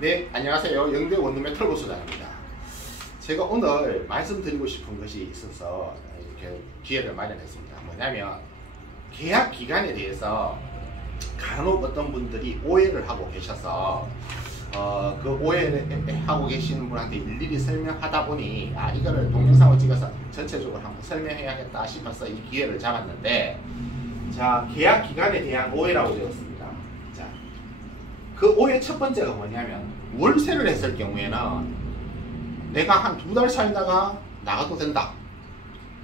네, 안녕하세요. 영대 원룸의 털보 소장입니다. 제가 오늘 말씀드리고 싶은 것이 있어서 이렇게 기회를 마련했습니다. 뭐냐면 계약 기간에 대해서 간혹 어떤 분들이 오해를 하고 계셔서 그 오해를 하고 계시는 분한테 일일이 설명하다 보니 이거를 동영상을 찍어서 전체적으로 한번 설명해야겠다 싶어서 이 기회를 잡았는데, 자, 계약 기간에 대한 오해라고 적었습니다. 자, 그 오해 첫 번째가 뭐냐면 월세를 했을 경우에는 내가 한 2달 살다가 나가도 된다.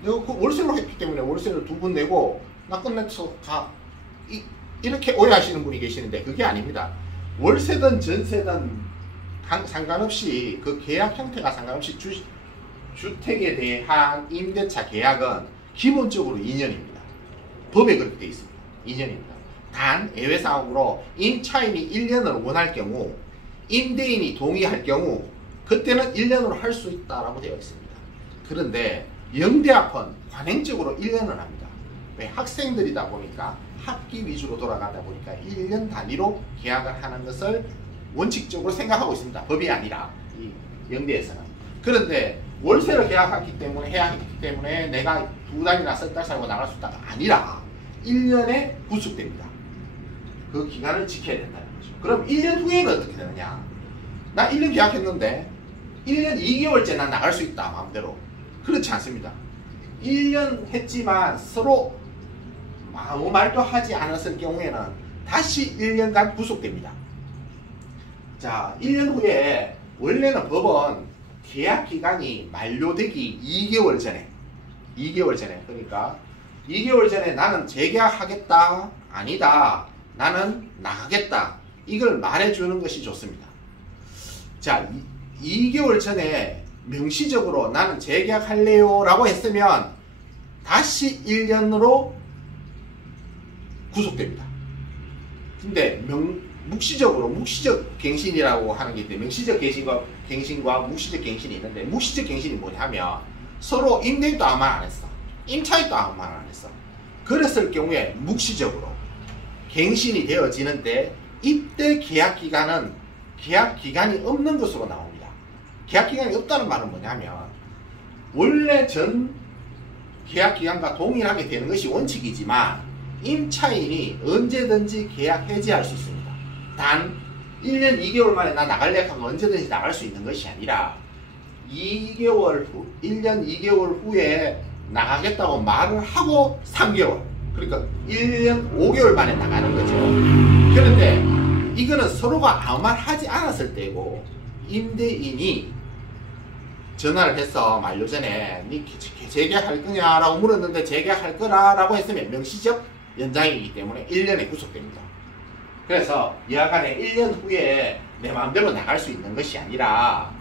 내가 그 월세로 했기 때문에 월세를 2번 내고 나 끝내서 가. 이렇게 오해하시는 분이 계시는데 그게 아닙니다. 월세든 전세든 상관없이 그 계약 형태가 상관없이 주택에 대한 임대차 계약은 기본적으로 2년입니다. 법에 그렇게 되어 있습니다. 2년입니다. 단 예외사항으로 임차인이 1년을 원할 경우, 임대인이 동의할 경우 그때는 1년으로 할 수 있다라고 되어 있습니다. 그런데 영대합은 관행적으로 1년을 합니다. 왜? 학생들이다 보니까 학기 위주로 돌아가다 보니까 1년 단위로 계약을 하는 것을 원칙적으로 생각하고 있습니다. 법이 아니라 이 영대에서는. 그런데 월세를 계약했기 때문에 해야 했기 때문에 내가 2달이나 3달 살고 나갈 수 있다가 아니라 1년에 구속됩니다. 그 기간을 지켜야 된다는 거죠. 그럼 1년 후에는 어떻게 되느냐? 나 1년 계약했는데 1년 2개월째 난 나갈 수 있다 마음대로. 그렇지 않습니다. 1년 했지만 서로 아무 말도 하지 않았을 경우에는 다시 1년간 구속됩니다. 자, 1년 후에 원래는 법은 계약 기간이 만료되기 2개월 전에 그러니까 2개월 전에 나는 재계약하겠다, 아니다, 나는 나가겠다, 이걸 말해주는 것이 좋습니다. 자, 2개월 전에 명시적으로 나는 재계약할래요 라고 했으면 다시 1년으로 구속됩니다. 근데 묵시적 갱신이라고 하는 게 있는데, 명시적 갱신과 묵시적 갱신이 있는데, 묵시적 갱신이 뭐냐면 서로 임대인도 아무 말 안 했어, 임차인도 아무 말 안 했어. 그랬을 경우에 묵시적으로 갱신이 되어지는데, 이때 계약기간은 계약기간이 없는 것으로 나옵니다. 계약기간이 없다는 말은 뭐냐면 원래 전 계약기간과 동일하게 되는 것이 원칙이지만 임차인이 언제든지 계약 해지할 수 있습니다. 단 1년 2개월 만에 나 나갈래 하면 언제든지 나갈 수 있는 것이 아니라 1년 2개월 후에 나가겠다고 말을 하고 3개월, 그러니까 1년 5개월 만에 나가는 거죠. 그런데 이거는 서로가 아무 말 하지 않았을 때고, 임대인이 전화를 해서 만료 전에 니 재계약할 거냐라고 물었는데 재계약할 거라고 했으면 명시적 연장이기 때문에 1년에 구속됩니다. 그래서 여하간에 1년 후에 내 마음대로 나갈 수 있는 것이 아니라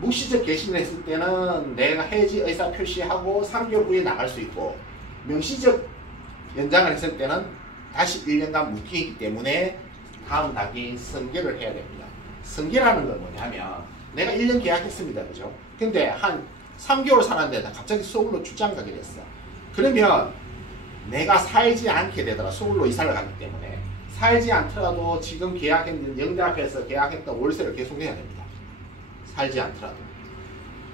묵시적 개시를 했을 때는 내가 해지 의사 표시하고 3개월 후에 나갈 수 있고, 명시적 연장을 했을 때는 다시 1년간 묶이기 때문에 다음 단계인 승계를 해야 됩니다. 승계라는 건 뭐냐면 내가 1년 계약했습니다. 그죠? 근데 한 3개월 살았는데 나 갑자기 서울로 출장 가게 됐어. 그러면 내가 살지 않게 되더라. 서울로 이사를 가기 때문에 살지 않더라도 지금 계약했는 영대 앞에서 계약했던 월세를 계속 내야 됩니다. 살지 않더라도.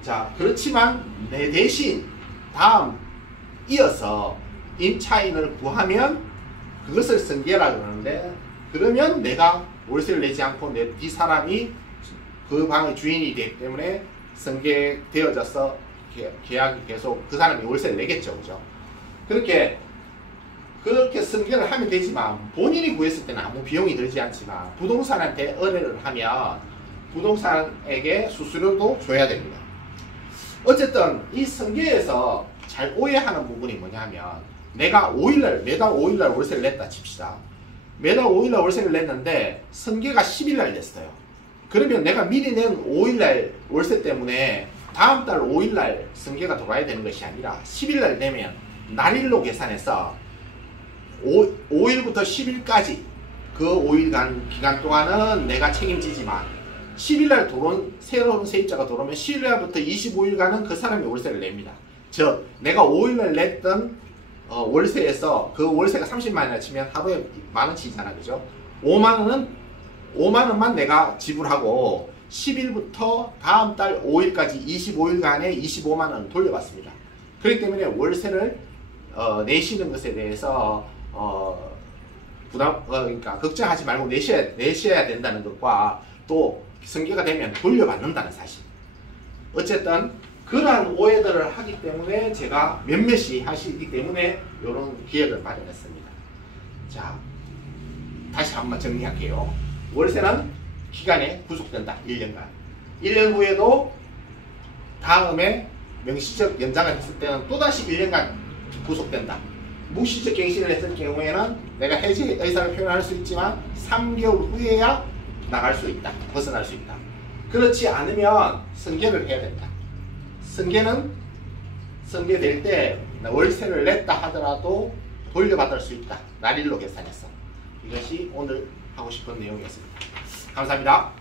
자, 그렇지만 내 대신 다음 이어서 임차인을 구하면 그것을 승계라 그러는데, 그러면 내가 월세를 내지 않고 내 뒤 사람이 그 방의 주인이 되기 때문에 승계되어져서 계약이 계속 그 사람이 월세를 내겠죠. 그죠? 그렇게 승계를 하면 되지만 본인이 구했을 때는 아무 비용이 들지 않지만 부동산한테 의뢰를 하면 부동산에게 수수료도 줘야 됩니다. 어쨌든 이 승계에서 잘 오해하는 부분이 뭐냐면, 내가 매달 5일날 월세를 냈다 칩시다. 매달 5일날 월세를 냈는데 승계가 10일날 냈어요. 그러면 내가 미리 낸 5일날 월세 때문에 다음 달 5일날 승계가 돌아야 되는 것이 아니라 10일날 내면 날일로 계산해서 5일부터 10일까지 그 5일간 기간 동안은 내가 책임지지만 10일날 새로운 세입자가 들어오면 10일날부터 25일간은 그 사람이 월세를 냅니다. 즉 내가 5일날 냈던 월세에서 그 월세가 30만원이나 치면 하루에 만원치잖아. 그죠? 5만원은 5만 원만 내가 지불하고 10일부터 다음 달 5일까지 25일간에 25만 원을 돌려받습니다. 그렇기 때문에 월세를 내시는 것에 대해서 그러니까 걱정하지 말고 내셔야 된다는 것과 또 승계가 되면 돌려받는다는 사실. 어쨌든 그러한 오해들을 하기 때문에 제가 몇몇이 하시기 때문에 이런 기회를 마련했습니다. 자, 다시 한번 정리할게요. 월세는 기간에 구속된다. 1년간. 1년 후에도 다음에 명시적 연장을 했을 때는 또다시 1년간 구속된다. 묵시적 갱신을 했을 경우에는 내가 해지 의사를 표현할 수 있지만 3개월 후에야 나갈 수 있다. 벗어날 수 있다. 그렇지 않으면 승계를 해야 된다. 승계는 승계될 때 월세를 냈다 하더라도 돌려받을 수 있다. 날일로 계산해서. 이것이 오늘 하고 싶은 내용이었습니다. 감사합니다.